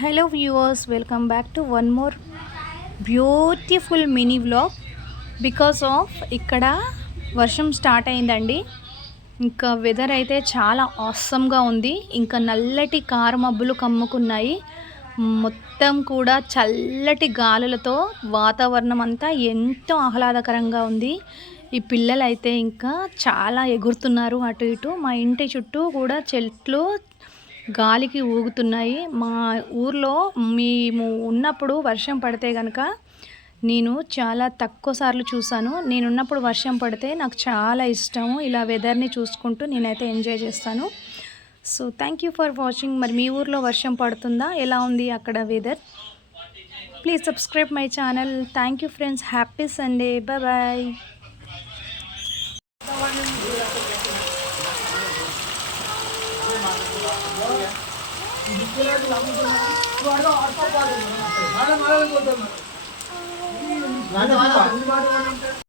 Hello viewers, welcome back to one more beautiful mini vlog. Because of ఇక్కడ వర్షం start అయిందండి. ఇంకా weather అయితే చాలా ఆసమ్గా ఉంది. ఇంకా నల్లటి కారుమబ్బులు కమ్ముకున్నాయి. మొత్తం కూడా చల్లటి గాలులతో వాతావరణం అంతా ఎంతో ఆహ్లాదకరంగా ఉంది. ఈ పిల్లలైతే ఇంకా చాలా ఎగురుతున్నారు అటు ఇటు. మా ఇంటి చుట్టూ కూడా చెట్లు గాలికి ఊగుతున్నాయి. మా ఊర్లో మేము ఉన్నప్పుడు వర్షం పడితే కనుక నేను చాలా తక్కువ సార్లు చూసాను. నేనున్నప్పుడు వర్షం పడితే నాకు చాలా ఇష్టము. ఇలా వెదర్ని చూసుకుంటూ నేనైతే ఎంజాయ్ చేస్తాను. So thank you for watching. మరి మీ ఊర్లో వర్షం పడుతుందా? ఎలా ఉంది అక్కడ weather? Please subscribe my channel. Thank you friends. Happy Sunday. Bye.